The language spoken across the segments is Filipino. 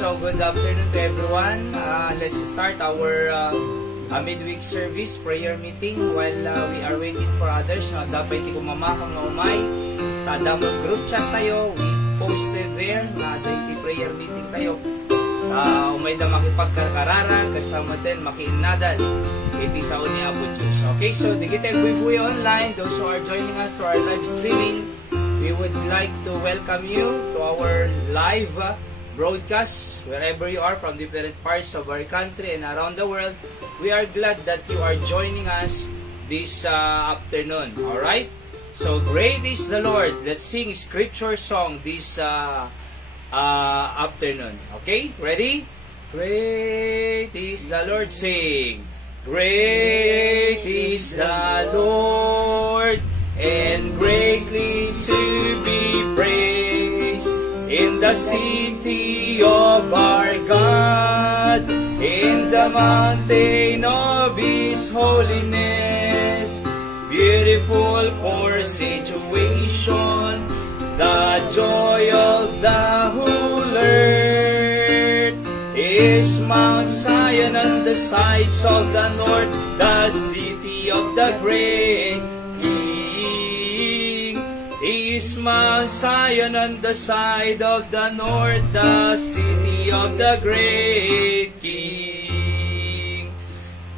So, good afternoon to everyone. Let's start our midweek service, prayer meeting. While we are waiting for others, dapat iti kumamakang na umay. Tadamang group chat tayo. We posted there na iti prayer meeting tayo. Umay da makipagkarkarara, kasama din makiinadan. Iti sa ni Apo Diyos. Okay, so di kita buhay online. Those who are joining us to our live streaming, we would like to welcome you to our live broadcast wherever you are from different parts of our country and around the world. We are glad that you are joining us this afternoon. Alright? So, great is the Lord. Let's sing scripture song this afternoon. Okay? Ready? Great is the Lord. Sing. Great is the Lord, and greatly to be praised in the city of our God, in the mountain of His holiness. Beautiful for situation, the joy of the whole earth is Mount Zion on the sides of the north, the city of the great King. Is Mount Zion on the side of the north, the city of the great King.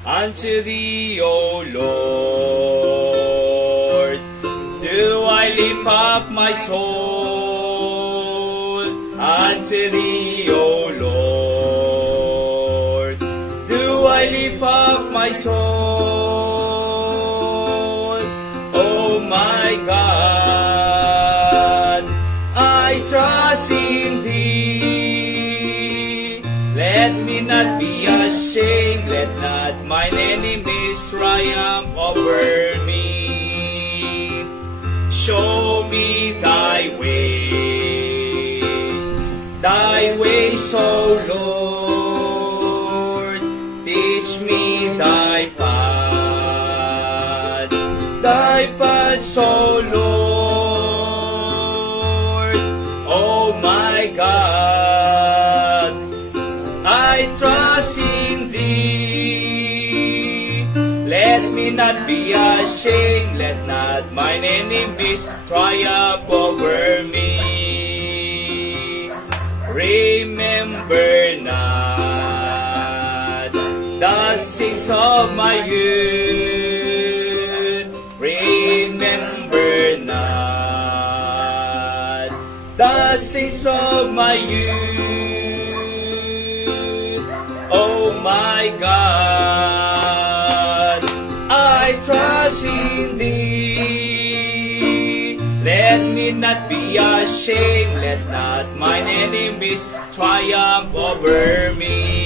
Unto thee, O Lord, do I lift up my soul. Unto thee, O Lord, do I lift up my soul. Oh my God, I trust in thee. Let me not be ashamed, let not mine enemies triumph over me. Show me thy ways, O Lord. Teach me thy paths, O Lord. Oh my God, I trust in thee. Let me not be ashamed, let not mine enemies triumph over me. Remember not the sins of my youth. Remember not the sins of my youth. Oh my God, I trust in thee. Let me not be ashamed, let not mine enemies triumph over me.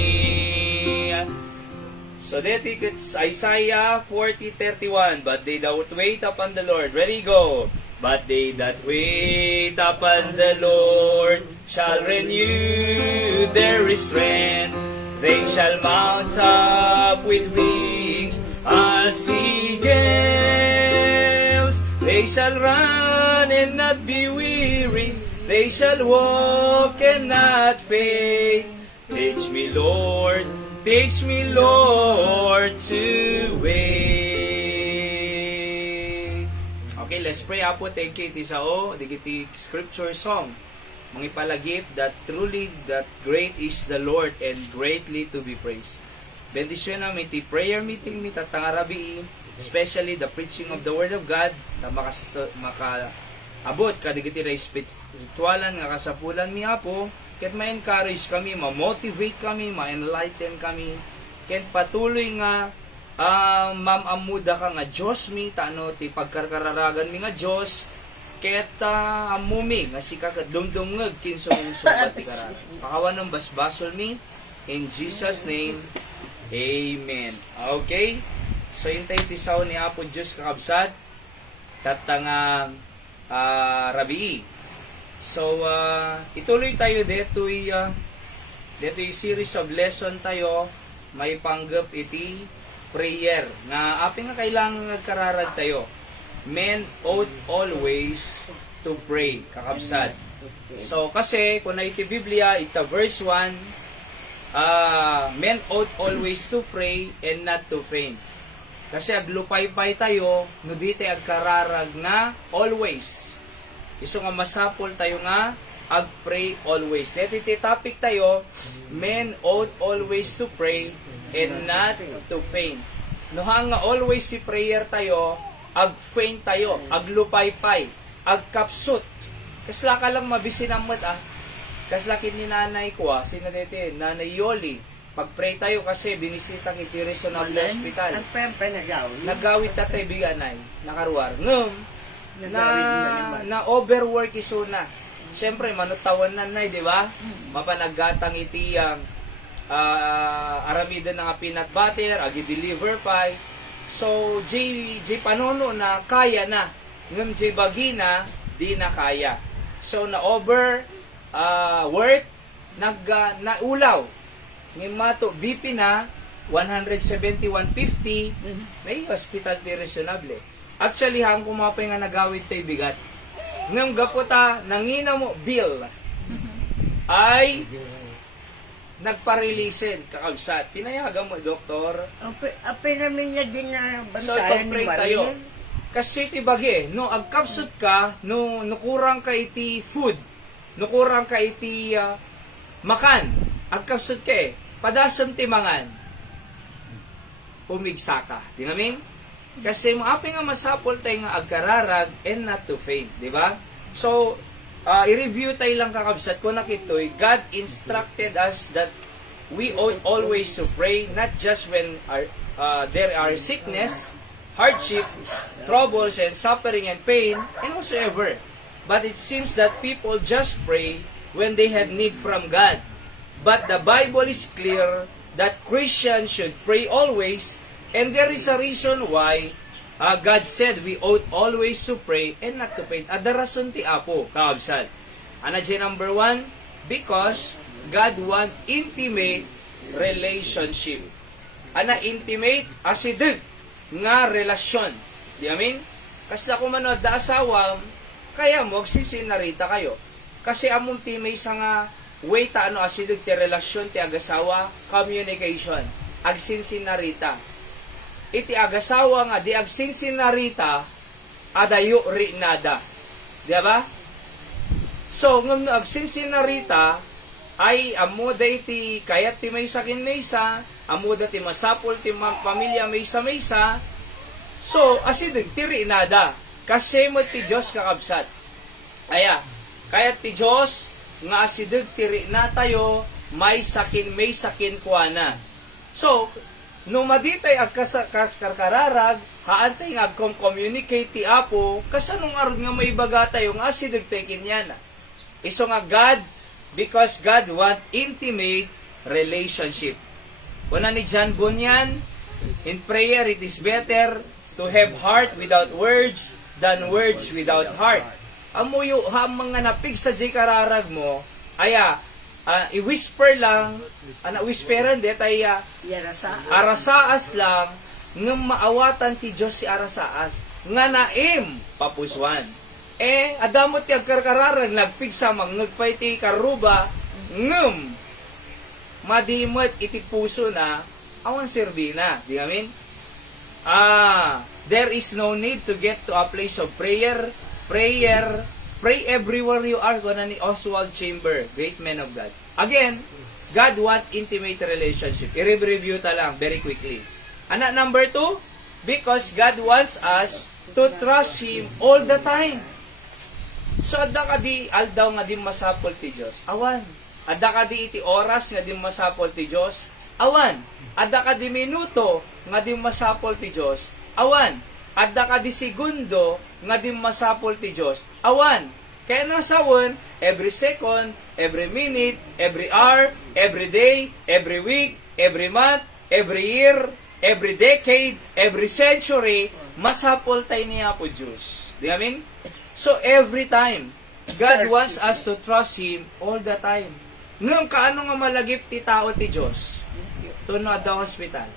So that it's Isaiah 40:31. But they that wait upon the Lord. Ready, go. But they that wait upon the Lord shall renew their strength. They shall mount up with wings as eagles. They shall run and not be weary. They shall walk and not faint. Teach me, Lord, to wait. Okay, let's pray. Apo, thank you, Tisao. Digiti scripture song. Mangipalagip that truly that great is the Lord and greatly to be praised. Bendisyon namin ti prayer meeting mi tatangarabi, especially the preaching of the Word of God, na makaabot kadigiti na spiritualan nga kasapulan mi Apo. Ket ma-encourage kami, ma-motivate kami, ma-enlighten kami. Ket patuloy nga mamamuda ka nga Diyos mi, tano ti pagkarkararagan mi nga Diyos. Ket amumi nga si kakadumdumngag kinsong-sumbat ti karan. Pakawan ng basbasol mi. In Jesus' name, Amen. Okay? So, intay tisaw ni Apo Diyos kakabsat. Tatang rabii. So, ituloy tayo deto'y series of lesson tayo. May panggap iti prayer. Nga aping nga kailangan nagkararag tayo. Men ought always to pray. Kakabsat. So, kasi, kung na iti Biblia, ita verse 1, men ought always to pray and not to faint. Kasi aglupay-pay tayo, no dite agkararag nga always. Iso nga masapol tayo nga, ag-pray always. Let iti topic tayo, men ought always to pray and not to faint. No nga always si prayer tayo, ag-faint tayo, aglupay-pay, agkapsut. Kasla ka lang mabisinamot Kasla kin ni nanay ko sino dito, nanay Yoli. Pag-pray tayo kasi binisita kiti Reasonable Hospital. Nagawit tatay biganay, nakaruar. Ngum, na overwork iso na. Siyempre, manutawan nanay, di ba? Mapanaggatang iti aramida ng peanut butter, agi-deliver pie. So, J panono na kaya na. Ngum J bagina, di na kaya. So, na-over work, naulaw. Mato, BP na, 170-150, may hospital di reasonable. Actually, hang kumapay nga nagawid tayo bigat. Ngam gaputa, nangina mo, bill, ay nagpareleasen, kakabsat. Pinayagan mo, doktor. Apay namin niya din na So, bantayan pag-pray tayo. Kasi tibagi, no, agkapsut ka, no, nukurang ka iti food, nukurang ka iti makan, agkapsut ka padasam timangan, umigsa ka. Di namin? Kasi maapi nga masapol tayo nga agkararag and not to faint. Di ba? So, i-review tayo lang kakabsat ko nakitoy, God instructed us that we ought always to pray, not just when there are sickness, hardship, troubles, and suffering and pain, and whatsoever. But it seems that people just pray when they have need from God. But the Bible is clear that Christians should pray always, and there is a reason why God said we ought always to pray and not to faint. Ada rason ti Apo, kaabsat. Ano dyan number 1? Because God want intimate relationship. Ana intimate, asideg nga relasyon. Di amin? Kasi ako manood da asawa, kaya mo, agsisinarita kayo. Kasi among timay sa nga, way ta ano asideg ti relasyon ti agasawa, communication. Agsinsinarita. Iti agasawa nga, di agsinsinarita, adayo ri nada. Di ba? So, ngam no agsinsinarita, ay amuda iti kayat ti may sakin maysa, amuda ti masapol ti pamilya maysa-maysa. So, asideg ti ri nada. Kasi mo ti Diyos kakabsat. Aya, kayat ti Diyos, nga asideg ti ri na tayo, may sakin kuana. So, no maditay agkararag, haantay nga agkom-communicate ti Apo, kasanong arod nga may baga tayo, nga asideg tayo kinyana. Iso nga God, because God want intimate relationship. Kuna ni John Bunyan, in prayer it is better to have heart without words than words without heart. Amuyo ha mga napig sa di kararag mo, aya, i-whisper lang, whisperan det ay arasaas lang, ng maawatan ti Diyos si arasaas, nga naim papuswan. Adamot ti agkarkararag, nagpigsa nagpay ti karuba, ngem madimot iti puso na, awan serbina. Di amin? There is no need to get to a place of prayer. Pray everywhere you are. Guna ni Oswald Chamber, great man of God. Again, God want intimate relationship. I-review ta lang very quickly. Number 2, because God wants us to trust Him all the time. So, adda ka di aldaw nga di masapol ti Diyos. Awan. Adda ka di iti oras nga di masapol ti Diyos. Awan. Adda ka di minuto nga di masapol ti Diyos. Awan. Adda ka di segundo nga di masapol ti Diyos. Awan. Kaya nasawon, every second, every minute, every hour, every day, every week, every month, every year, every decade, every century, masapol tayo niya po Diyos. Di amin? So, every time, God wants us to trust Him all the time. Nung kaano nga malagip ti tao ti Diyos? Tuno at the hospital.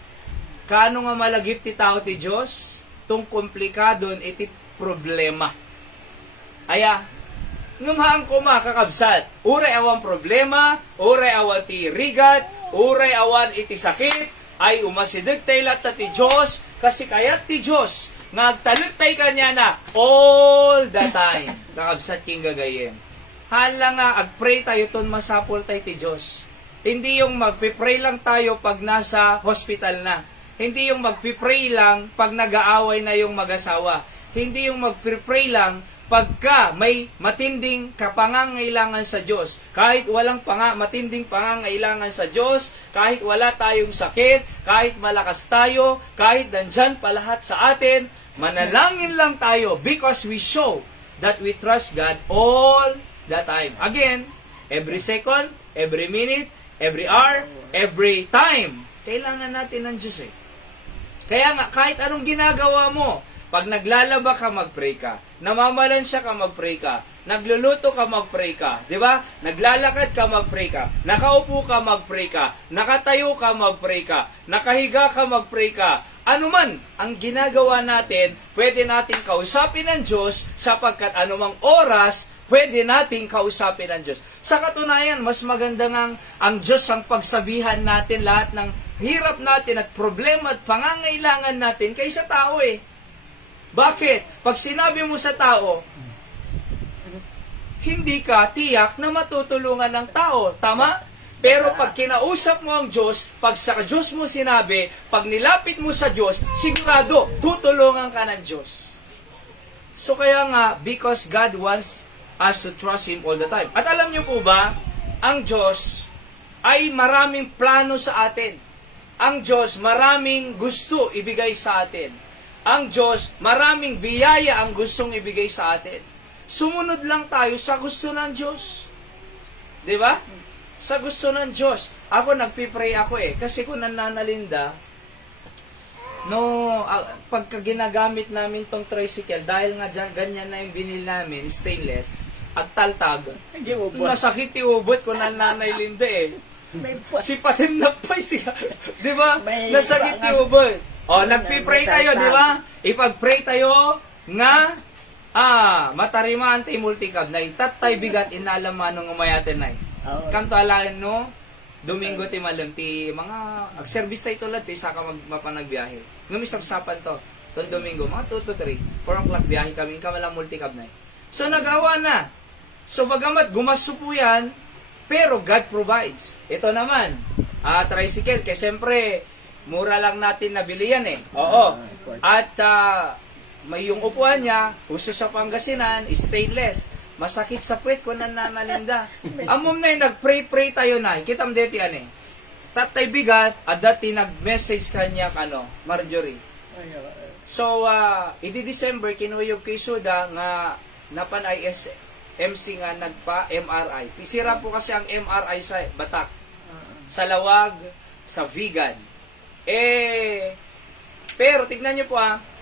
Kaano nga malagip ti tao ti Diyos? Tung komplikadon iti problema. Aya, Ngumhaan ko makakabsat. Uray awan problema, uray awan ti rigat, uray awan iti sakit, ay umasidag tayo lahat ti Diyos, kasi kayat ti Diyos, ngagtalot tayo kanya na all the time. Kakabsat king gagayem. Hala nga, agpray tayo ton masapol tayo ti Diyos. Hindi yung magpipray lang tayo pag nasa hospital na. Hindi yung magpipray lang pag nag-aaway na yung mag-asawa. Hindi yung magpipray lang pagka may matinding kapangangailangan sa Diyos. Kahit walang matinding pangangailangan sa Diyos, kahit wala tayong sakit, kahit malakas tayo, kahit nandyan pa lahat sa atin, manalangin lang tayo because we show that we trust God all the time. Again, every second, every minute, every hour, every time, kailangan natin ng Diyos eh. Kaya nga, kahit anong ginagawa mo, pag naglalaba ka, mag-pray ka. Namamalansya ka, mag-pray ka. Nagluluto ka, mag-pray ka. Di ba? Naglalakad ka, mag-pray ka. Nakaupo ka, mag-pray ka. Nakatayo ka, mag-pray ka. Nakahiga ka, mag-pray ka. Ano man ang ginagawa natin, pwede nating kausapin ng Diyos sapagkat anumang oras, pwede nating kausapin ng Diyos. Sa katunayan, mas maganda ngang ang Diyos ang pagsabihan natin lahat ng hirap natin at problema at pangangailangan natin kaysa tao eh. Bakit? Pag sinabi mo sa tao, hindi ka tiyak na matutulungan ng tao. Tama? Pero pag kinausap mo ang Diyos, pag sa Diyos mo sinabi, pag nilapit mo sa Diyos, sigurado, tutulungan ka ng Diyos. So kaya nga, because God wants us to trust Him all the time. At alam niyo po ba, ang Diyos ay maraming plano sa atin. Ang Diyos maraming gusto ibigay sa atin. Ang Diyos maraming biyaya ang gustong ibigay sa atin. Sumunod lang tayo sa gusto ng Diyos. 'Di ba? Sa gusto ng Diyos. Ako nagpipray ako eh. Kasi kung nananalinda, pagka ginagamit namin tong tricycle, dahil nga dyan, ganyan na yung binil namin, stainless, at taltag, nasakit yung ubot ko nanay Linda eh. Si patin na pa siya. Di ba? Nasakit yung ubot. O, nagpipray tayo, di ba? Ipag-pray tayo nga, matarimaan tayo multicab na itatay bigat inalam manong umayatin na kanto alain no, Domingo ti malong ti mga ag-service tayo tulad ti saka mapanagbiyahe. Ngumisap-sapan to. Ton Domingo, mga 2 to 3, 4 o'clock biyahe kami, kamalang multicab na. So, nagawa na. So, bagamat gumasto po yan, pero God provides. Ito naman, tricycle, kasi siyempre, mura lang natin nabili yan eh. Oo. At may yung upuan niya, uso sa Pangasinan, stainless. Masakit sa puwet ko nananalinda. Amom na yung nag-pray tayo na. Kitam deti ano eh. Tatay bigat, at dati nag-message kanya, Marjorie. So, idi-December, kinuyog kay Suda nga napan ISMC nga nagpa-MRI. Sira po kasi ang MRI sa Batak. Sa Lawag, sa Vegan. Pero tignan nyo po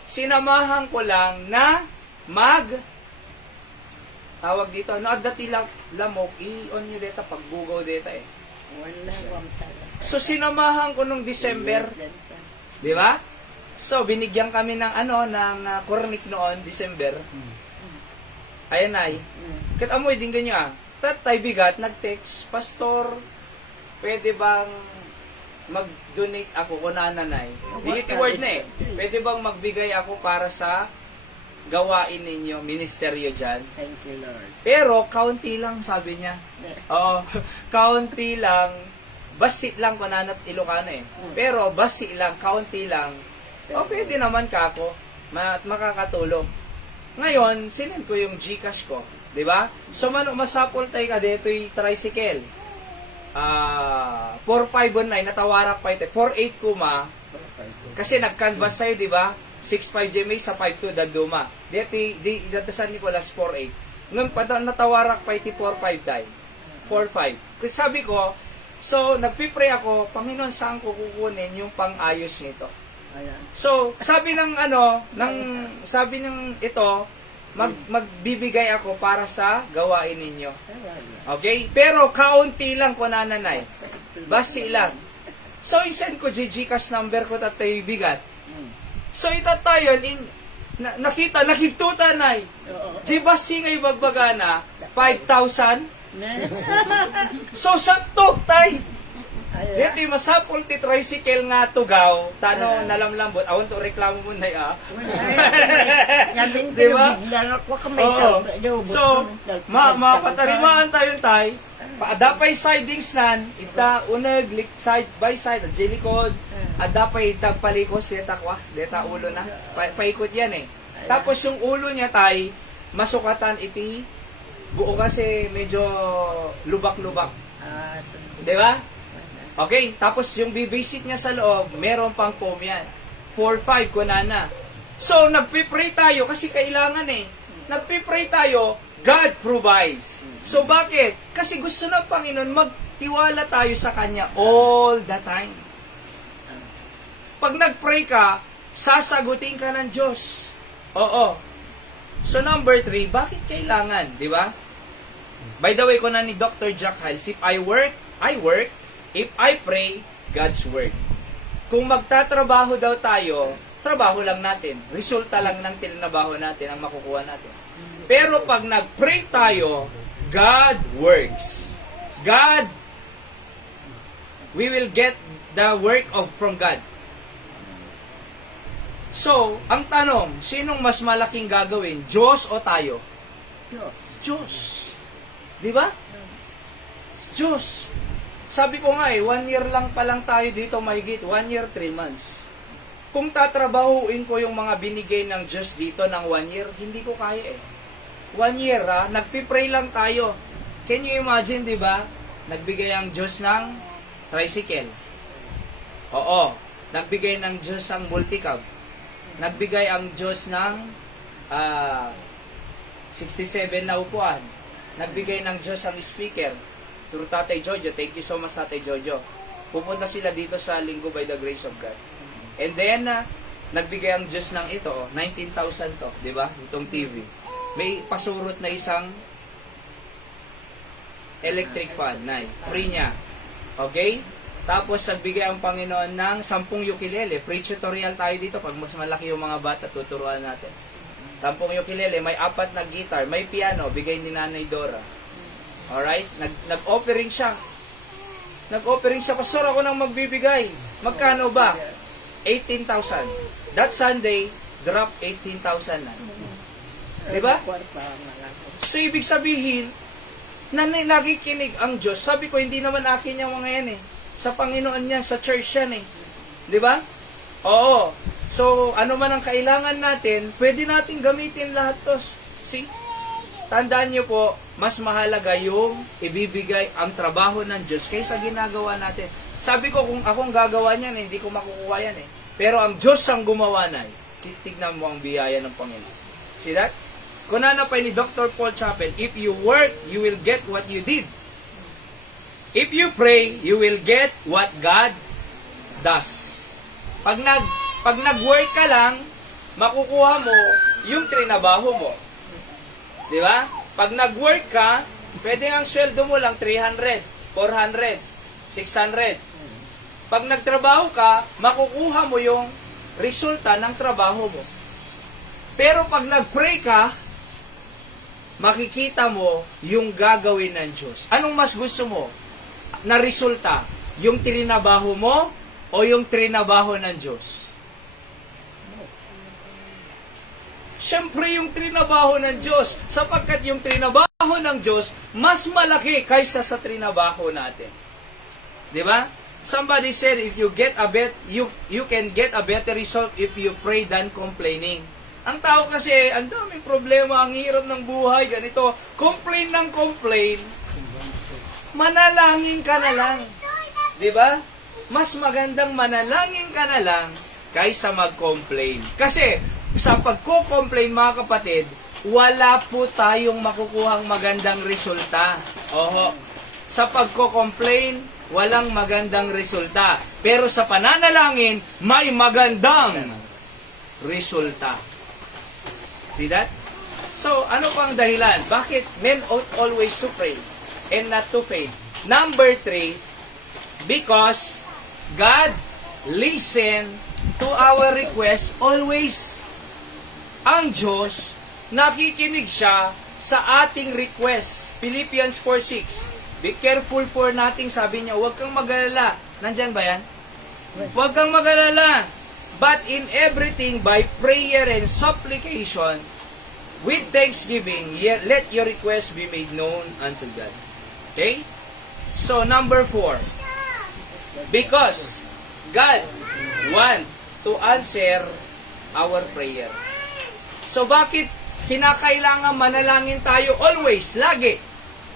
sinamahan ko lang na tawag dito, dati lamok, i-on nyo dito, pagbugaw dito eh. So, sinamahan ko nung December. Di ba? So, binigyan kami ng ng cornic noon, December. Ayan ay. Kat amoy din ganyan Tatay bigat, nag-text, Pastor, pwede bang mag-donate ako kung nanay? Digiti word na eh. Pwede bang magbigay ako para sa gawain ninyo, ministeryo dyan? Thank you, Lord. Pero, kaunti lang, sabi niya. Oo, kaunti lang. Basi lang kung nanat Ilocano eh. Pero, basi lang, kaunti lang. Pwede naman kako. Makakatulong. Ngayon, sinend ko yung GCash ko. Diba? So, masapol tayo ka dito yung tricycle. 4,519, natawarak pa ito. 4,800 kuma. Kasi nag-canvas sa'yo, diba? 6,500 GMA sa 5,200 daduma. Dito San Nicolas, 4,800. Ngayon, natawarak pa ito 4,500 tayo. 4,500. Kasi sabi ko, so, nagpipray ako, Panginoon, saan ko kukunin yung pang-ayos nito? So, sabi ng ito, magbibigay ako para sa gawain ninyo. Okay? Pero kaunti lang ko nanay. Basi lang. So, isend ko GCash number ko tatay bigat. So, itatayon, nakita, nakiktuta na. Di basi ngay bagbagana, 5,000. So, sakto, tay. Ala. Dito masapol ti tricycle nga tugaw, tano nalamlambot, awon to reklamo mo na Nabing Diba? biglang ako kamay Oo. sa So, mapatarimaan tayo tay. Adapay sidings nan, ita uneg side by side, at jilikod. Adapay tagpalikos deta kwa, deta ulo na. Paikot yan eh. Tapos yung ulo niya tay, masukatan iti buo kasi medyo lubak-lubak. Ah, so, Di ba? Okay, tapos yung bibisit niya sa loob, meron pang foam yan. 4-5 kunana. So, nagpipray tayo kasi kailangan eh. Nagpipray tayo, God provides. So, bakit? Kasi gusto ng Panginoon, magtiwala tayo sa Kanya all the time. Pag nagpray ka, sasagutin ka ng Diyos. Oo. So, number 3, bakit kailangan? Di ba? By the way, ko na ni Dr. Jack Hiles, if I work, I work. If I pray, God's word. Kung magtatrabaho daw tayo, trabaho lang natin. Resulta lang ng tinabaho natin ang makukuha natin. Pero pag nag-pray tayo, God works. God, we will get the work from God. So, ang tanong, sinong mas malaking gagawin? Diyos o tayo? Diyos. Diyos. Di ba? Diyos. Sabi ko nga 1 year lang pa lang tayo dito mahigit, 1 year, 3 months. Kung tatrabahuin ko yung mga binigay ng Diyos dito ng 1 year, hindi ko kaya eh. 1 year nagpipray lang tayo. Can you imagine, di ba? Nagbigay ang Diyos ng tricycle. Oo. Nagbigay ng Diyos ang multicab. Nagbigay ang Diyos ng 67 na upuan. Nagbigay ng Diyos ang speaker. Through Tatay Jojo. Thank you so much, Tatay Jojo. Pupunta sila dito sa linggo by the grace of God. And then, nagbigay ang Diyos ng ito, 19,000 to, di ba? Itong TV. May pasurot na isang electric fan, na free niya. Okay? Tapos, nagbigay ang Panginoon ng 10 ukulele. Free tutorial tayo dito. Pag mas malaki yung mga bata, tuturuan natin. 10 ukulele, may 4 na guitar, may piano, bigay ni Nanay Dora. Alright? Nag-offering siya. Nag-offering siya. Pastor, ako nang magbibigay. Magkano ba? 18,000. That Sunday, drop 18,000 na. Diba? So, ibig sabihin, na nakikinig ang Diyos. Sabi ko, hindi naman akin yung mga yan eh. Sa Panginoon yan, sa church yan eh. Diba? Oo. So, ano man ang kailangan natin, pwede natin gamitin lahat to. See? Tandaan niyo po, mas mahalaga yung ibibigay ang trabaho ng Diyos kaysa ginagawa natin. Sabi ko, kung akong gagawa niyan, hindi ko makukuha yan eh. Pero ang Diyos ang gumawa na. Tignan mo ang biyaya ng Panginoon. See that? Kunana pa ni Dr. Paul Chappell, if you work, you will get what you did. If you pray, you will get what God does. Pag nag-work ka lang, makukuha mo yung trinabaho mo. Di ba? Pag nag-work ka, pwede ang sweldo mo lang 300, 400, 600. Pag nagtrabaho ka, makukuha mo yung resulta ng trabaho mo. Pero pag nag-pray ka, makikita mo yung gagawin ng Diyos. Anong mas gusto mo na resulta? Yung trinabaho mo o yung trinabaho ng Diyos? Siyempre yung trinabaho ng Diyos, sapagkat yung trinabaho ng Diyos mas malaki kaysa sa trinabaho natin. 'Di ba? Somebody said if you get you can get a better result if you pray than complaining. Ang tao kasi, ang daming problema, ang hirap ng buhay, ganito, complain ng complain, manalangin ka na lang. 'Di ba? Mas magandang manalangin ka na lang kaysa mag-complain. Kasi sa pagko-complain, mga kapatid, wala po tayong makukuhang magandang resulta. Oho. Sa pagko-complain, walang magandang resulta. Pero sa pananalangin, may magandang resulta. See that? So, ano pang dahilan? Bakit men ought always to pray and not to faint? Number 3, because God listen to our request always. Ang Diyos, nakikinig siya sa ating request. Philippians 4:6. Be careful for nothing, sabi niya, huwag kang mag-alala. Nandyan ba yan? Huwag kang mag-alala. But in everything, by prayer and supplication, with thanksgiving, let your request be made known unto God. Okay? So, number 4. Because God want to answer our prayer. So, bakit kinakailangan manalangin tayo always, lagi?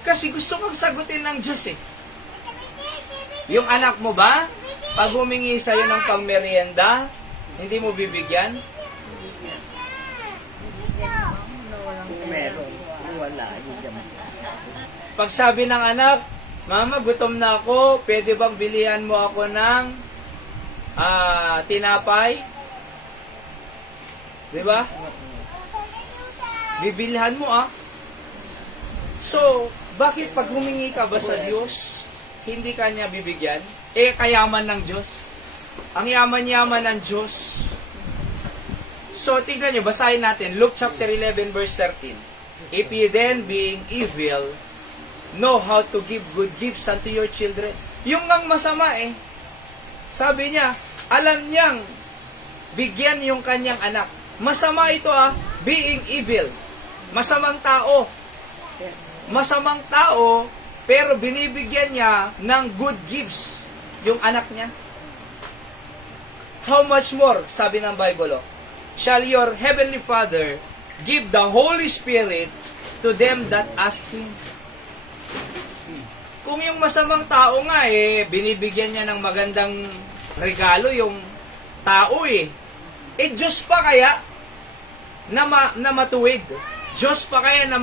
Kasi gusto kang sagutin ng Diyos eh. Yung anak mo ba, pag humingi sa'yo ng pangmerienda, hindi mo bibigyan? Kung meron, kung wala, hindi naman. Pag sabi ng anak, Mama, gutom na ako, pwede bang bilihan mo ako ng tinapay? Di ba? Bibilhan mo So, bakit pag humingi ka ba sa Diyos, hindi ka niya bibigyan? Kayaman ng Diyos. Ang yaman-yaman ng Diyos. So, tignan nyo, basahin natin. Luke chapter 11, verse 13. If ye then, being evil, know how to give good gifts unto your children. Yung ngang masama sabi niya, alam niyang bigyan yung kanyang anak. Masama ito being evil. Masamang tao. Masamang tao, pero binibigyan niya ng good gifts yung anak niya. How much more, sabi ng Bible, shall your heavenly Father give the Holy Spirit to them that ask Him? Kung yung masamang tao nga binibigyan niya ng magandang regalo yung tao Diyos pa kaya na matuwid? Diyos pa kaya na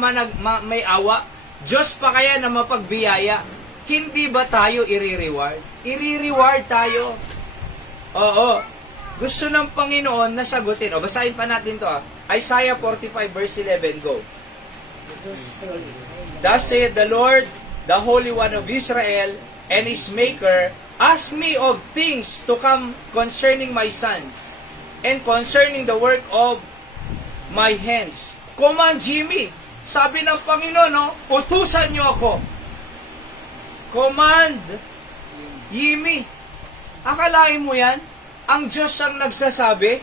may awa? Diyos pa kaya na mapagbiyaya? Hindi ba tayo i-reward? I-reward tayo. Oo. Gusto ng Panginoon na sagutin. Basahin pa natin to Isaiah 45 verse 11, go. Thus saith the Lord, the Holy One of Israel, and His Maker, ask me of things to come concerning my sons, and concerning the work of my hands. Command Jimmy. Sabi ng Panginoon, utusan niyo ako. Command Jimmy. Akalain mo yan? Ang Diyos ang nagsasabi,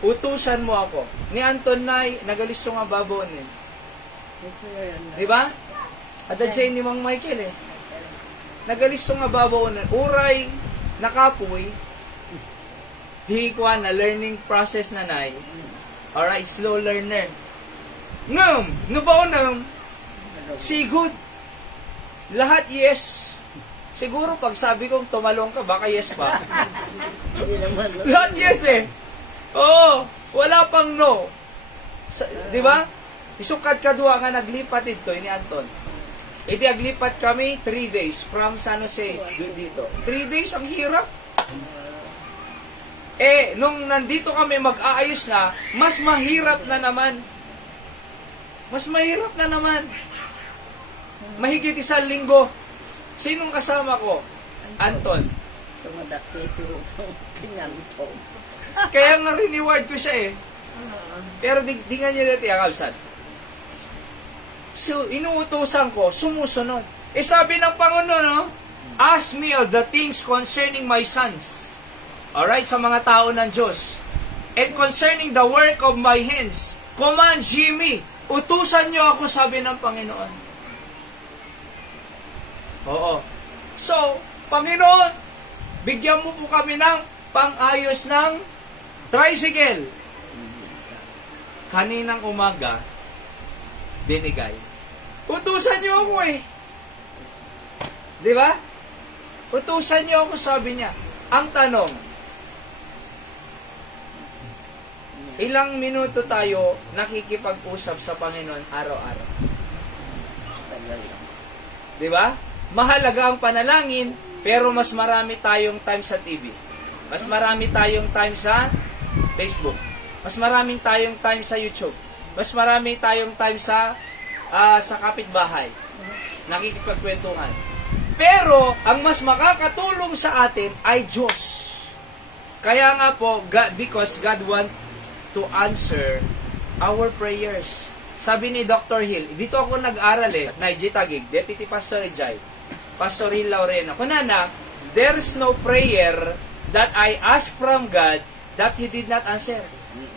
utusan mo ako. Ni Anton Nay, nagalisto nga baboonin. Diba? Adadjay ni Mang Michael Nagalisto nga baboonin. Uray, nakapoy, di ko na learning process na nay. Alright, slow learner. Ngam, nubaonam, sigud. Lahat yes. Siguro pag sabi kong tumalong ka, baka yes pa. Lahat yes Oo, wala pang no. Di ba? Isukat kadwa nga naglipat ito ni Anton. Iti aglipat kami 3 days from San Jose dito. 3 days ang hirap. Nung nandito kami mag-aayos na, mas mahirap na naman. Mas mahirap na naman. Mahigit 1 linggo. Sinong kasama ko? Anton. Kaya nga reward ko siya Pero di nga niya dati akabsat. So, inuutosan ko, sumusunod. Sabi ng Panginoon, ask me of the things concerning my sons. Alright, sa mga tao ng Diyos. And concerning the work of my hands, command Jimmy, utusan niyo ako, sabi ng Panginoon. Oo. So, Panginoon, bigyan mo po kami ng pang-ayos ng tricycle. Kaninang umaga, binigay. Utusan niyo ako Di ba? Utusan niyo ako, sabi niya. Ang tanong, ilang minuto tayo nakikipag-usap sa Panginoon araw-araw? Di ba? Mahalaga ang panalangin, pero mas marami tayong time sa TV. Mas marami tayong time sa Facebook. Mas maraming tayong time sa YouTube. Mas marami tayong time sa kapitbahay. Nakikipagkwentuhan. Pero, ang mas makakatulong sa atin ay Diyos. Kaya nga po, because God wants to answer our prayers. Sabi ni Dr. Hill, dito ako nag-aral na Tagig, Deputy Pastor Ejay, Pastor Hill Laurena. Kunana, there's no prayer that I ask from God that He did not answer.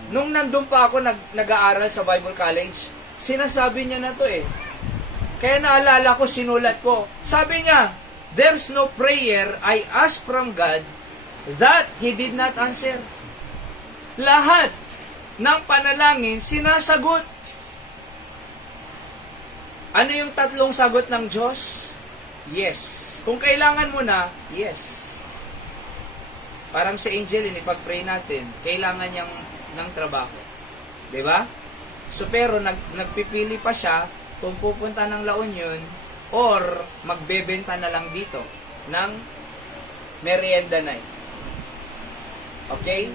Nung nandun pa ako nag-aaral sa Bible College, sinasabi niya na to Kaya naalala ko, sinulat ko. Sabi niya, there's no prayer I ask from God that He did not answer. Lahat ng panalangin, sinasagot. Ano yung tatlong sagot ng Diyos? Yes. Kung kailangan mo na, yes. Parang si Angel, ipag-pray natin, kailangan niyang ng trabaho. 'Di ba? So, pero nagpipili pa siya kung pupunta ng La Union or magbebenta na lang dito ng merienda night. Okay?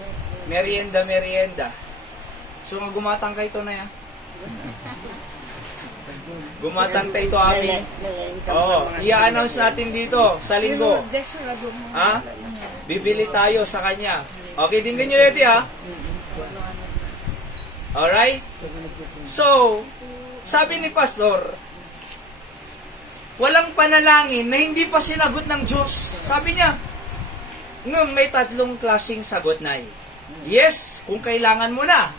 Merienda. So, gumatang kayo na yan. Gumatang kayo ito amin. Oo. I-announce natin dito sa linggo. Ha? Bibili tayo sa kanya. Okay, tingnan nyo yun, ha? Alright? So, sabi ni Pastor, walang panalangin na hindi pa sinagot ng Diyos. Sabi niya, may tatlong klaseng sagot na yes, kung kailangan mo na.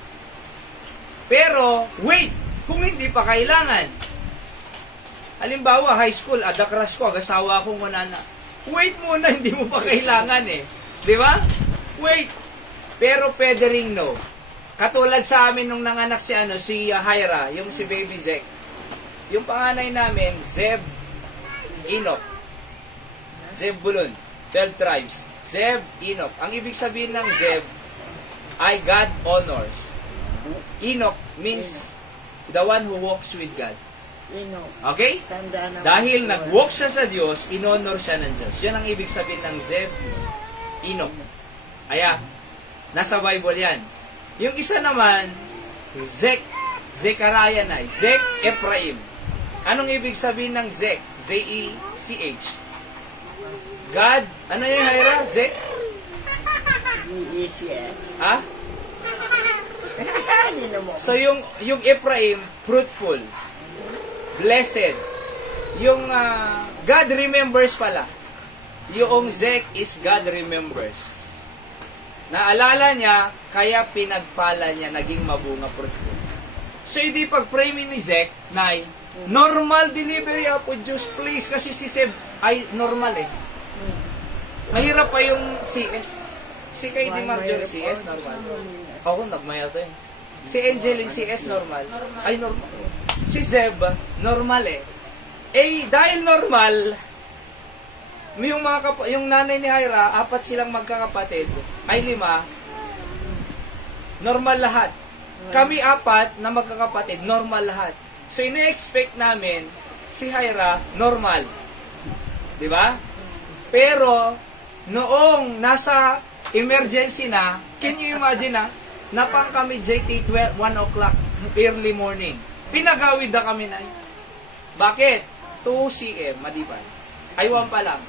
Pero, wait, kung hindi pa kailangan. Halimbawa, high school, crush ko, agasawa akong kunana. Wait muna, hindi mo pa kailangan Di ba? Wait. Pero pwede ring no. Katulad sa amin nung nanganak si Hyra, yung si Baby Zek. Yung panganay namin, Zeb Enoch. Zebulun. 12 tribes. Zeb Enoch. Ang ibig sabihin ng Zeb ay God honors. Enoch means the one who walks with God. Okay? Dahil nag-walk siya sa Diyos, in-honor siya ng Diyos. Yan ang ibig sabihin ng Zeb Enoch. Aya, nasa Bible yan. Yung isa naman, Zechariah na. Zek Ephraim. Anong ibig sabihin ng Zek? Z-E-C-H. God, ano yung Hyra? Zek? E-C-H. Ha? So yung Ephraim, fruitful, blessed. Yung God remembers pala. Yung Zek is God remembers. Naalala niya, kaya pinagpala niya, naging mabunga fruitful. So hindi pag-pray ni Zek, Nay, normal delivery po, Diyos please, kasi si Seb ay normal Mahirap pa yung CS. Si kay Di Marjorie, CS normal. Ako, nagmaya to Si Angeline, CS normal. Ay, normal. Si Zeb, normal dahil normal, yung nanay ni Hyra, 4 silang magkakapatid, ay 5, normal lahat. Kami 4 na magkakapatid, normal lahat. So, ina-expect namin, si Hyra, normal. Di ba? Pero, noong nasa emergency na, can you imagine napang kami JT 1 o'clock early morning. Pinagawid na kami na. Bakit? 2 cm, madiban. Ay, 1 pa lang.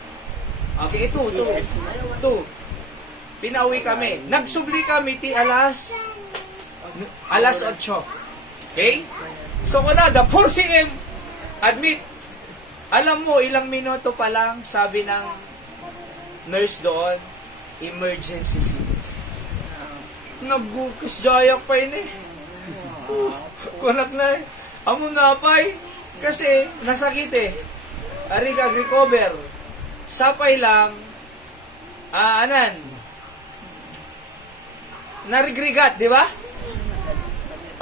Okay, 2. Pinauwi kami. Nagsubli kami alas 8. Okay? So, wala, 4 cm. Admit. Alam mo, ilang minuto pa lang, sabi ng nurse doon, emergency CS. Nagbukas jayak pa kunak na Amo na pay. Kasi, nasakit Ariga recover. Sapay lang, narigrigat, di ba?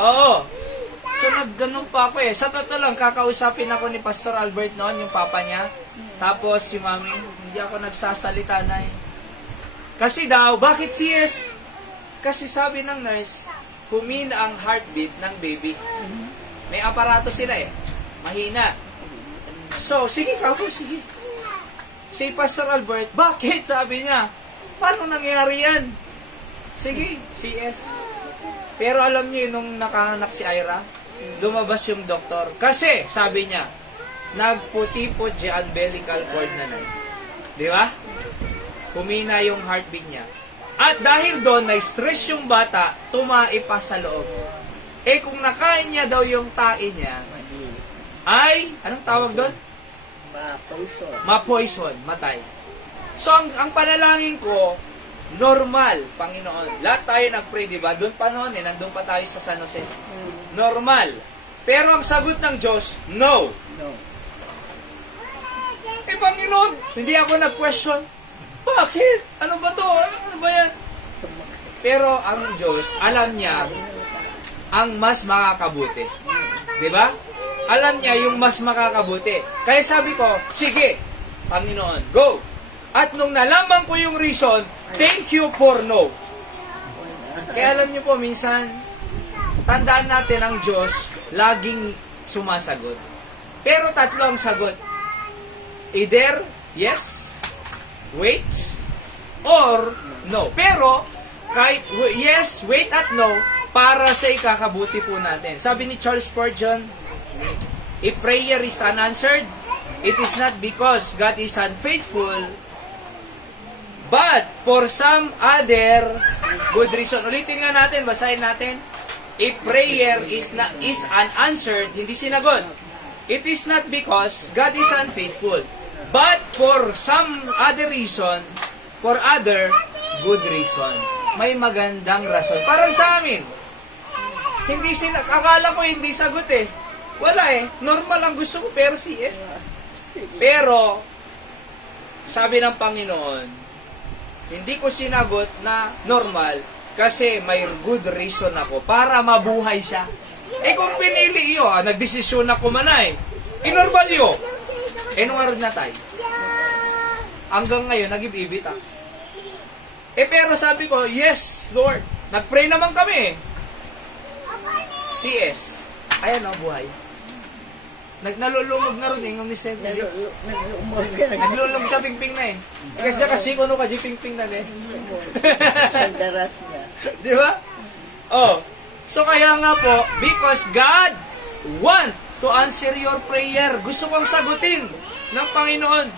Oo. So, nagganong pa ako Sa totoo lang, kakausapin ako ni Pastor Albert noon, yung papa niya. Tapos, si mami, hindi ako nagsasalita na Kasi daw, bakit CS? Kasi sabi ng nurse, humina ang heartbeat ng baby. May aparato sila Mahina. So, sige sige. Si Pastor Albert, bakit? Sabi niya, paano nangyari yan? Sige, CS. Pero alam niyo, nung nakahanak si Ira, lumabas yung doktor. Kasi, sabi niya, nagputi-put yung umbilical cord na Di ba? Humina yung heartbeat niya. At dahil doon, na-stress yung bata, tumaipa sa loob. Eh kung nakain niya daw yung tae niya, Mali. ay, anong tawag doon? Ma-poison. Ma-poison, matay. So, ang panalangin ko, normal, Panginoon. Lahat tayo nag-pray, di ba? Doon pa noon nandun pa tayo sa San Jose. Normal. Pero ang sagot ng Diyos, no. No. Eh, Panginoon, hindi ako nag-question. Bakit? Ano ba to? Ano ba yan? Pero ang Diyos, alam niya ang mas makakabuti. Di ba? Alam niya yung mas makakabuti. Kaya sabi ko, sige, Panginoon, go. At nung nalaman ko yung reason, thank you for no. Kaya alam niyo po, minsan, tandaan natin ang Diyos, laging sumasagot. Pero tatlo ang sagot. Either yes, wait, or no. Pero, kahit yes, wait at no, para sa ikakabuti po natin. Sabi ni Charles Spurgeon, if prayer is unanswered, it is not because God is unfaithful, but for some other good reason. Ulitin nga natin, basahin natin. If prayer is unanswered, hindi sinagot. It is not because God is unfaithful, but for some other reason, for other good reason. May magandang rason. Parang sa amin, akala ko hindi sagot eh. Wala eh. Normal ang gusto ko, pero si yes. Pero, sabi ng Panginoon, hindi ko sinagot na normal kasi may good reason ako para mabuhay siya. Eh kung pinili iyo, nagdesisyon ako manay, inormal iyo. Eh nung araw na tayo. Hanggang ngayon, nag-ibibit ah. Eh pero sabi ko, yes, Lord. Nag-pray naman kami. CS. Ayan o, buhay. Nalulungog na rin, ingong ni Seb. Nag-umog ka. Naglulog ka pingping na eh. Kasi kuno ka di pingping na eh. Nagdaras niya. Di ba? Oh. So kaya nga po, because God want to answer your prayer. Gusto kong sagutin ng Panginoon.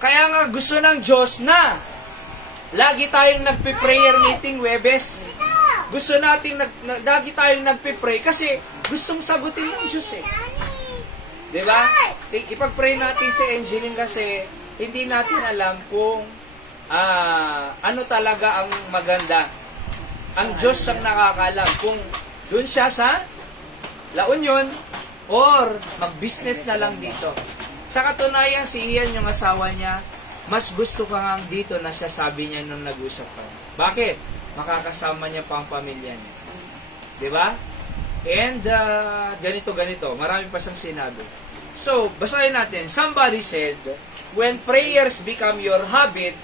Kaya nga gusto ng Diyos na lagi tayong nagpe-prayer meeting Webes. Gusto nating lagi tayong nagpe-pray kasi gustong sagutin ng Diyos eh. Di ba? Ipag-pray natin si Angeline kasi hindi natin alam kung ano talaga ang maganda. Ang Diyos ang nakakalam kung dun siya sa La Union or mag-business na lang dito. Sa katunayan, si Ian, yung asawa niya, mas gusto ka nga dito na siya, sabi niya nung nag-usap pa. Bakit? Makakasama niya pa ang pamilya niya. Di ba? And ganito, marami pa siyang sinabi. So, basahin natin. Somebody said, when prayers become your habit,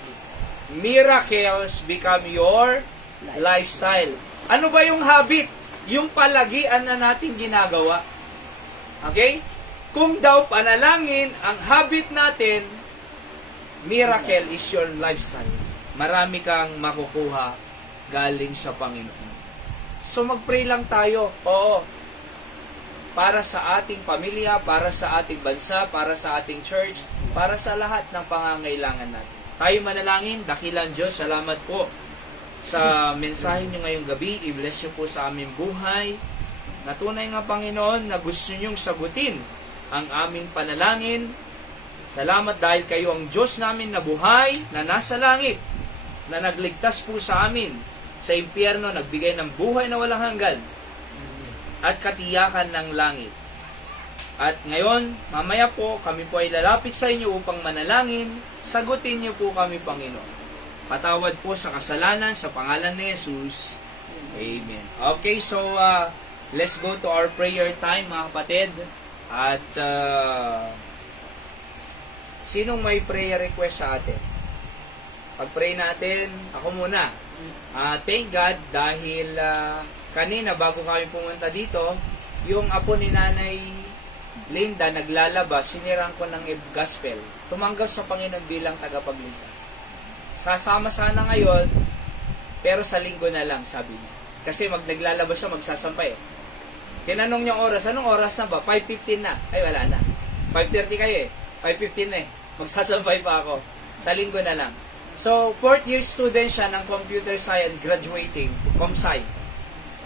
miracles become your lifestyle. Ano ba yung habit? Yung palagian na natin ginagawa. Okay? Kung daw panalangin, ang habit natin, miracle is your lifestyle. Marami kang makukuha galing sa Panginoon. So mag-pray lang tayo. Oo. Para sa ating pamilya, para sa ating bansa, para sa ating church, para sa lahat ng pangangailangan natin. Tayo manalangin, dakilang Diyos, salamat po sa mensahe niyo ngayong gabi. I-bless niyo po sa aming buhay. Natunay nga Panginoon na gusto niyong sagutin ang aming panalangin. Salamat dahil kayo ang Diyos namin na buhay, na nasa langit, na nagligtas po sa amin sa impyerno, nagbigay ng buhay na walang hanggan at katiyakan ng langit. At ngayon, mamaya po, kami po ay lalapit sa inyo upang manalangin. Sagutin niyo po kami, Panginoon. Patawad po sa kasalanan sa pangalan ni Jesus. Amen. Okay, so let's go to our prayer time, mga kapatid. At sinong may prayer request sa atin? Pag-pray natin, ako muna. Thank God dahil kanina bago kami pumunta dito, yung apo ni Nanay Linda naglalaba, sinirang ko ng gospel. Tumanggap sa Panginoon bilang tagapagligtas. Sasama sana ngayon, pero sa linggo na lang, sabi niya. Kasi naglalaba siya, magsasampay. Tinanong niya oras, anong oras na ba? 5:15 na. Ay, wala na. 5:30 kayo eh. 5:15 na eh. Magsasampay pa ako. Sa linggo na lang. So, 4th year student siya ng computer science graduating, ComSci.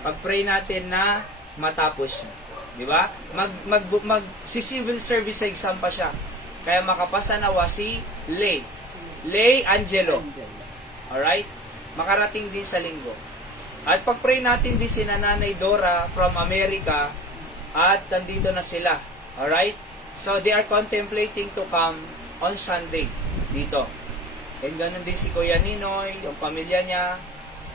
Pag-pray natin na matapos niya. Di ba? Si civil service exam pa siya. Kaya makapasa nawa si Lay Angelo. Alright? Makarating din sa linggo. At pag-pray natin din si Nanay Dora from America at nandito na sila. Alright? So, they are contemplating to come on Sunday dito. And ganun din si Kuya Ninoy, yung pamilya niya,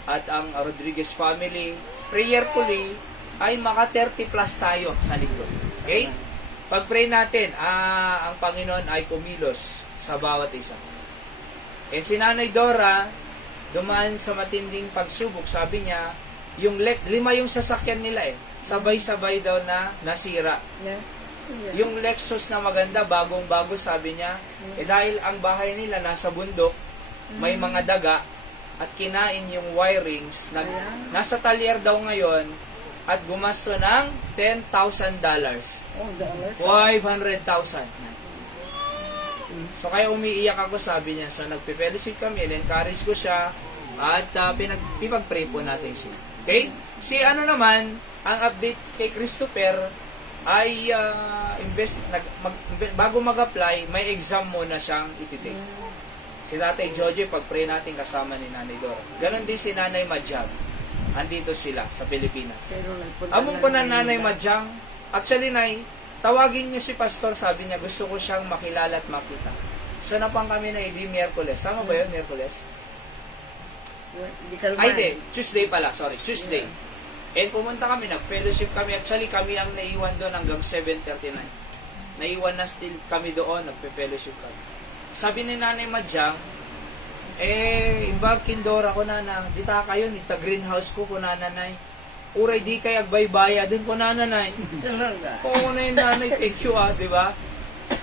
at ang Rodriguez family. Prayerfully, ay maka 30 plus tayo sa linggo. Okay? Pag-pray natin, ang Panginoon ay kumilos sa bawat isa. And si Nanay Dora, dumaan sa matinding pagsubok, sabi niya, lima yung sasakyan nila sabay-sabay daw na nasira. Yung Lexus na maganda, bagong-bago, sabi niya, dahil ang bahay nila nasa bundok, may mga daga, at kinain yung wirings, nasa talyer daw ngayon, at gumasto ng $10,000. $500,000. So kaya umiiyak ako, sabi niya. So nagpe-fellowship kami, encourage ko siya, at pinag-pray po natin siya. Okay? Ang update kay Christopher ay bago mag-apply, may exam muna siyang ititake. Si Tatay Jojo, pag-pray natin kasama ni Nanay Dora. Ganon din si Nanay Madjag. Andito sila sa Pilipinas. Among ko na Nanay Madjang, actually, Nay, tawagin niyo si Pastor, sabi niya, gusto ko siyang makilala at makita. So, napang kami na hindi Miyerkules. Tama ba yun, Miyerkules? Ay, Tuesday pala, sorry, Tuesday. And pumunta kami, nag-fellowship kami. Actually, kami ang naiwan doon hanggang 7:39. Naiwan na still kami doon, nag-fellowship kami. Sabi ni Nanay Madjang, imbag kindora ko di ta kayo, nita greenhouse ko nanay. Uray di kay agbaybaya din ko nanay. Oo na yung nanay, thank you di ba?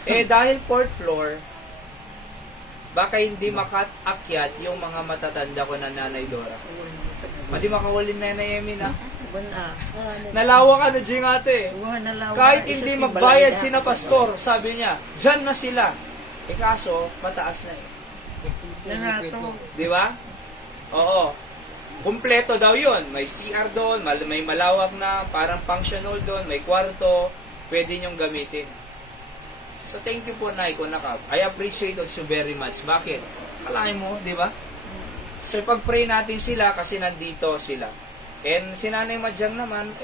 Dahil 4th floor, baka hindi makaakyat yung mga matatanda ko na Nanay Dora. Madi makawalin Nanay Emi na. Nalawak dyan ate. Kahit hindi magbayad sina pastor, sabi niya, dyan na sila. Kaso, mataas na Di ba? Oo. Kumpleto daw yun. May CR doon, may malawak na, parang function hall doon, may kwarto, pwede nyong gamitin. So, thank you po, Nay, Kunakab. I appreciate also very much. Bakit? Kalahin mo, di ba? So, pag-pray natin sila kasi nandito sila. And si Nanay Madjang naman,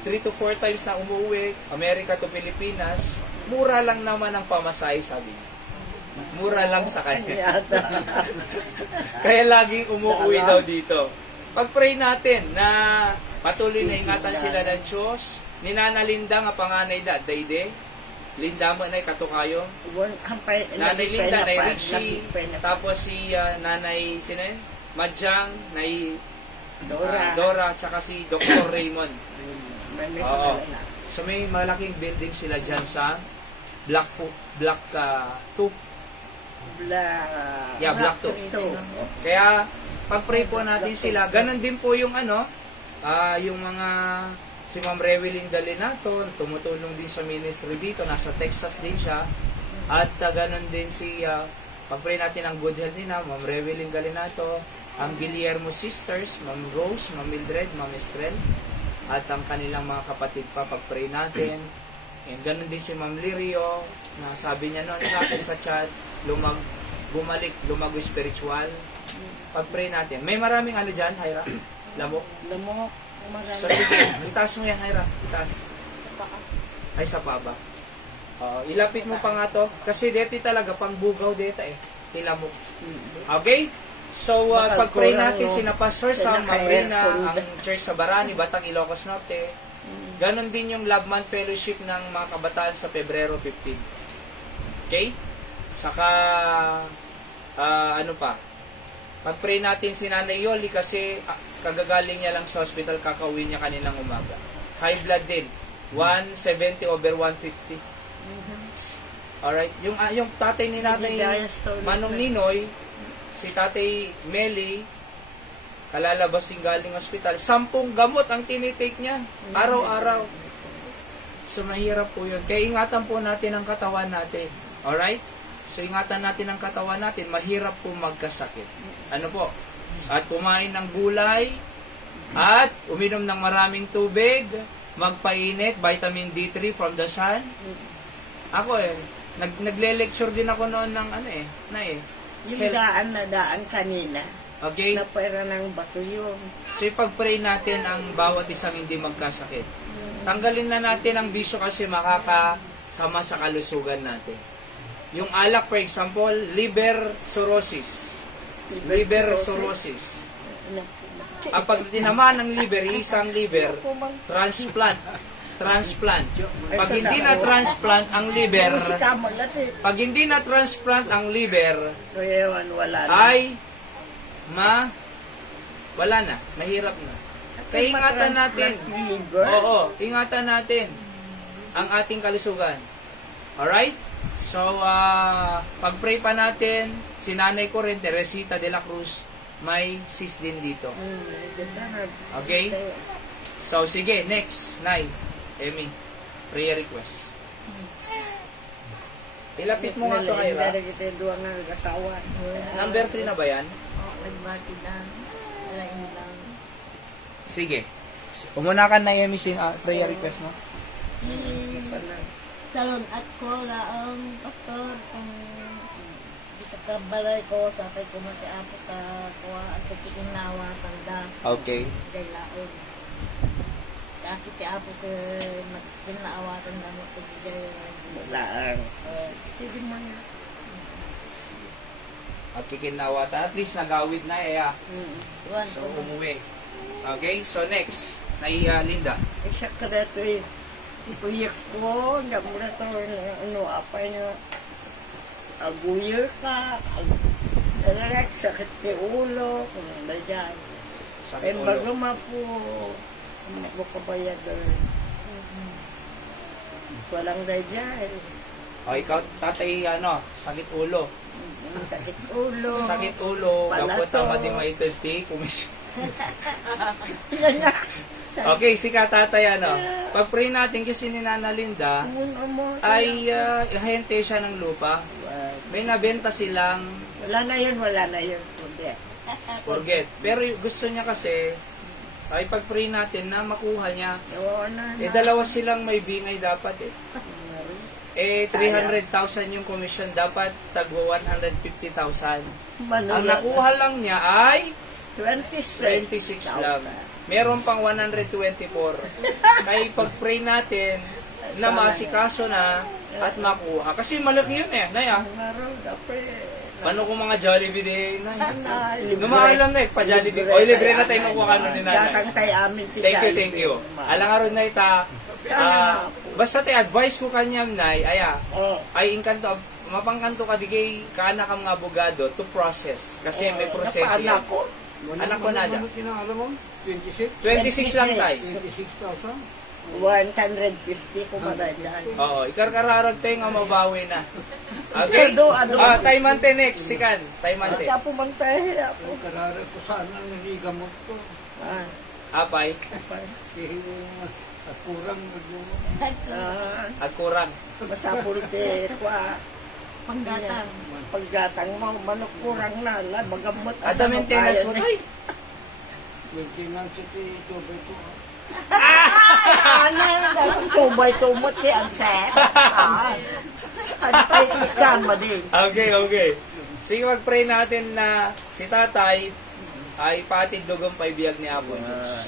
3 to 4 times na umuwi, Amerika to Pilipinas, mura lang naman ang pamasahe, sabi niya. Mura lang sa kanya. Kaya laging umuwi daw dito. Pag-pray natin na patuloy na ingatan sila ng Diyos. Ni Nana Linda nga panganay Dayde. Linda mo na katukayo. Nanay Linda, Nanay Richie. Tapos si Nanay Madjang, Nanay Dora, tsaka si Dr. Raymond. Oo. So may malaking building sila dyan sa Block 2. Block 2. Kaya, pag-pray po natin sila. Ganon din po yung yung mga si Ma'am Rewelyn Galinato, tumutulong din sa ministry dito, nasa Texas din siya. At ganon din pag-pray natin ang good health nila, Ma'am Rewelyn Galinato, ang Guillermo Sisters, Ma'am Rose, Ma'am Mildred, Ma'am Estrel, at ang kanilang mga kapatid pa, pag-pray natin. And ganon din si Ma'am Lirio, na sabi niya noon natin sa chat, lumago spiritual. Pag-pray natin. May maraming dyan, Hyra? Lamok? So sige, itaas mo yan, Hyra. Itaas. Ay, sa pa ba? Ilapit mo pa nga to. Kasi deti talaga, pang bugaw deta Ilamok. Okay? So, pag-pray natin, sina Pastor Sam, Marina, ang Church sa Barani, Batang Ilocos Norte. Ganon din yung Love Month Fellowship ng mga kabataan sa Pebrero 15. Okay? Saka, pag-pray natin si Nanay Yoli kasi kagagaling niya lang sa hospital, kakauwi niya kaninang umaga. High blood din. 170/150. Alright? Yung tatay ni Nanay Manong Ninoy, si Tatay Meli, kalalabas yung galing hospital, 10 gamot ang tinitake niya. Araw-araw. So, mahirap po yun. Kaya ingatan po natin ang katawan natin. Alright? So, ingatan natin ang katawan natin. Mahirap po magkasakit. Ano po? At kumain ng gulay, at uminom ng maraming tubig, magpainit, vitamin D3 from the sun. Ako nagle-lecture din ako noon ng Yung health. daan na daan kanina, Okay? na pera ng bato yun. So, pag-pray natin ang bawat isang hindi magkasakit. Tanggalin na natin ang bisyo kasi makakasama sa kalusugan natin. Yung alak, for example, liver cirrhosis. Liver cirrhosis. Ang pag tinamaan ng liver, isang liver, transplant. Transplant. Pag hindi na transplant ang liver, pag hindi na transplant ang liver, Wala na. ay wala na, mahirap na. Kaya ingatan natin. Oo, ingatan natin ang ating kalusugan. Alright? So, pag-pray pa natin, si nanay ko rin, Teresita de la Cruz, may cyst din dito. Okay? So, sige, next, Nay, Emmy, prayer request. Ilapit mo nga ito kayo, ha? Number 3 na ba yan? Nagbati lang. Alain lang. Sige. Umuna ka na, Emmy, prayer request mo. Salon at ko laang pastor kung kabalay ko sa kay ko matiapo ka kuha at kikinawa tanda Okay. kay laon. Kasi tiapo ko magkinawa tanda mo ko bigay laang. Sige mo na. At kikinawata. At least nagawid na So, umuwi. Okay? So, next. Linda. Siya ka dito ipuyik ko, na muna to, apa niya, aguyir ka, sakit ni ulo, kung na dyan. Sakit Bago ulo. mapo, makabayad doon. Walang na dyan. O, ikaw, tatay, sakit ulo. Sakit ulo. Sakit ulo. Palato. Kapot tama di maitulti. Yan na. Okay, si katatay, Pag-pray natin kasi ni Nana Linda, ay ahente siya ng lupa. May nabenta silang Wala na yun. Hindi. forget. Pero gusto niya kasi, ay pag-pray natin na makuha niya. Dalawa silang may bingay dapat 300,000 yung commission, dapat tagwa 150,000. Ang nakuha lang niya ay 26 lang. Meron pang 124. Kaya pag-pray natin na masikaso na at makuha. Kasi malaki yun Naya. Paano kung mga Jollibee din? Lumaalam na pa-Jollibee. O, libre na tayo nakuha ni nanay. Thank you. Alang aron na ita. Basta tayo, advice ko kanyang nay, ay inkanto, mapangkanto ka digay kaana ka mga abogado to process. Kasi may proseso yan. Anak ko nada. 26 lang tayo. 150 kung madadyan. Oo, ikarkararag tayo nga mabawi na. Okay? Taymante next, sikan. Taymante. Siya pumantay. Kararag ko sana nanigamot ko. Apay. At kurang At kurang. Masapulte kwa. Paggatang mo, manok kurang na. Magamot. Ada maintenance mo tayo. maintenance si Tubay ko. Tubay-tumot si Anset. Antay kama din. Okay. Sige, mag-pray natin na si tatay ay patid dugong paibiyag ni Apo Diyos.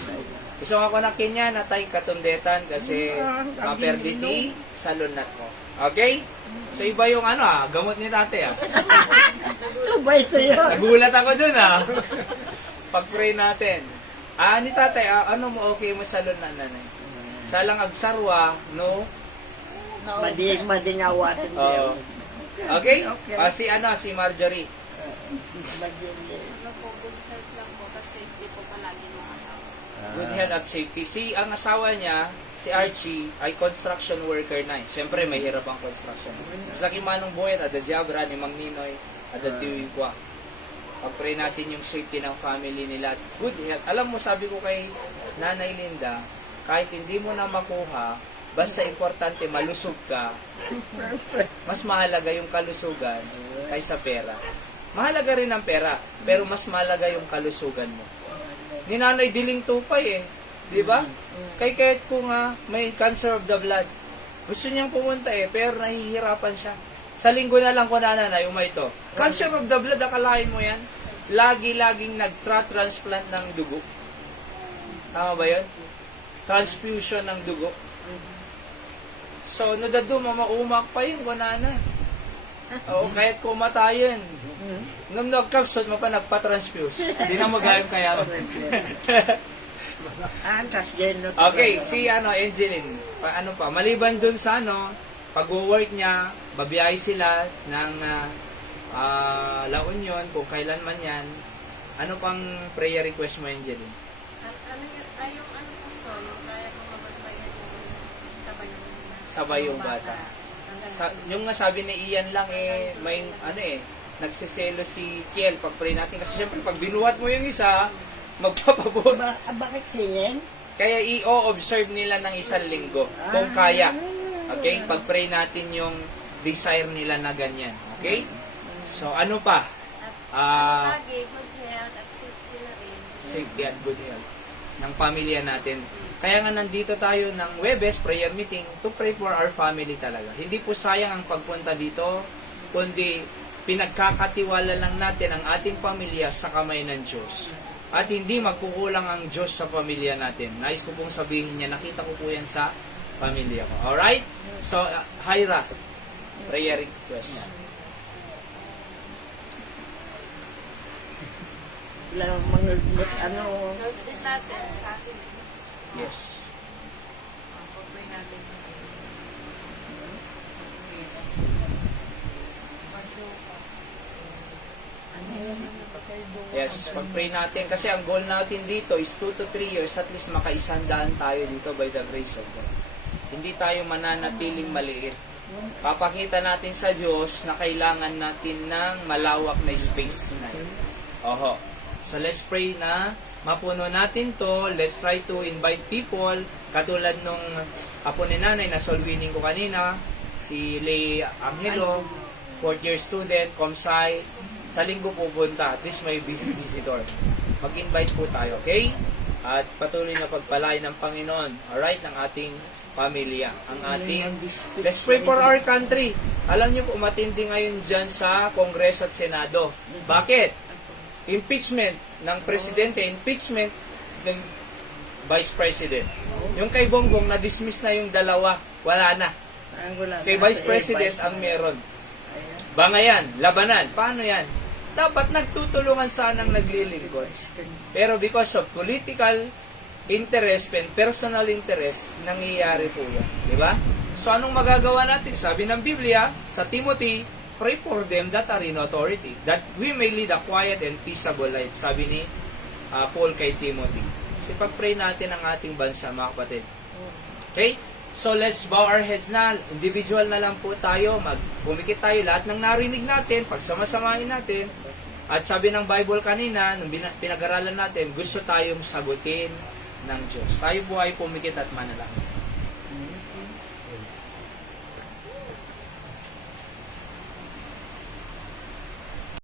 Gusto ako na kinya na tayo katundetan kasi maperditi sa lunat mo. Okay? So iba yung gamot ni tatay Tubay sa'yo. Nagulat ako dun Pag-pray natin. Ni tatay, ano mo okay mo sa lunat nanay? Salang agsarwa, no? Mading awatin Oo. Okay? Si Marjorie. Good health at safety. Ang asawa niya, si Archie, ay construction worker na. Siyempre, may hirap ang construction. Sa kimanong buhay, ada Diabra, ni Mang Ninoy, ada Tiwikwa. Pag-pray natin yung safety ng family nila. Good health. Alam mo, sabi ko kay Nanay Linda, kahit hindi mo na makuha, basta importante malusog ka, mas mahalaga yung kalusugan kaysa pera. Mahalaga rin ang pera, pero mas mahalaga yung kalusugan mo. Ni Nanay Diling Tupay Di ba? Kahit kung may cancer of the blood, gusto niyang pumunta pero nahihirapan siya. Sa linggo na lang ko yung may ito. Cancer of the blood, akalain mo yan? Lagi-laging nagtra-transplant ng dugo. Tama ba yun? Transfusion ng dugo. So, nadaduma, maumak pa yun, kunana. Oo, kahit kumatayan. Nung nagkapsot mo pa, nagpa-transfuse. Hindi na magayang kaya. Antas geno. Okay, si Angeline, maliban dun sa pag-work niya, babiyahe sila ng La Union, kung kailan man yan. Ano pang prayer request mo, Angeline? Yung gusto, yung kaya mo mabagbayan yung Sabay yung bata. Yung nga sabi ni Ian lang may nagsiselo si Kiel pag pray natin. Kasi syempre, pag binuhat mo yung isa, magpapabuhat. Bakit singin? Kaya i-observe nila ng isang linggo kung kaya. Okay? Pag-pray natin yung desire nila na ganyan. Okay? So, ano pa? Lagi, good health at safety na rin. Safety and good health ng pamilya natin. Kaya nga nandito tayo ng Webes prayer meeting to pray for our family talaga. Hindi po sayang ang pagpunta dito, kundi pinagkakatiwala lang natin ang ating pamilya sa kamay ng Diyos. At hindi magkukulang ang Diyos sa pamilya natin. Nais ko pong sabihin niya, nakita ko po yan sa pamilya ko. Alright? So, Hyra, prayer request. Mga Lord din natin sa atin. Yes. Pag-pray natin. Yes, pag-pray natin. Kasi ang goal natin dito is 2 to 3 years, at least makaisandaan tayo dito by the grace of God. Hindi tayo mananatiling maliit. Papakita natin sa Diyos na kailangan natin ng malawak na space na yun. Oho. So let's pray na mapuno natin to. Let's try to invite people. Katulad nung apo ni nanay na soul winning ko kanina, si Lay Angelo, 4th year student, Comsci. Sa linggo pupunta. At least may visitor. Mag-invite po tayo, okay? At patuloy na pagpalain ng Panginoon, alright, ng ating pamilya. Ang ating, let's pray for our country. Alam niyo po, matindi ngayon dyan sa Kongreso at Senado. Bakit? Impeachment ng Presidente, impeachment ng Vice President. Yung kay Bongbong, na-dismiss na yung dalawa. Wala na. Kay Vice President ang meron. Bangayan, labanan. Paano yan? Dapat nagtutulungan sanang naglilingkod. Pero because of political interest and personal interest, nangyayari po yan. Di ba? So, anong magagawa natin? Sabi ng Biblia, sa Timothy, pray for them that are in authority, that we may lead a quiet and peaceable life. Sabi ni Paul kay Timothy. Ipag-pray natin ang ating bansa, mga kapatid. Okay? So, let's bow our heads na. Individual na lang po tayo. Pumikit tayo lahat ng narinig natin. Pagsama-samahin natin. At sabi ng Bible kanina, nung pinag-aralan natin, gusto tayong sagutin ng Diyos. Tayo po ay pumikit at manalangin.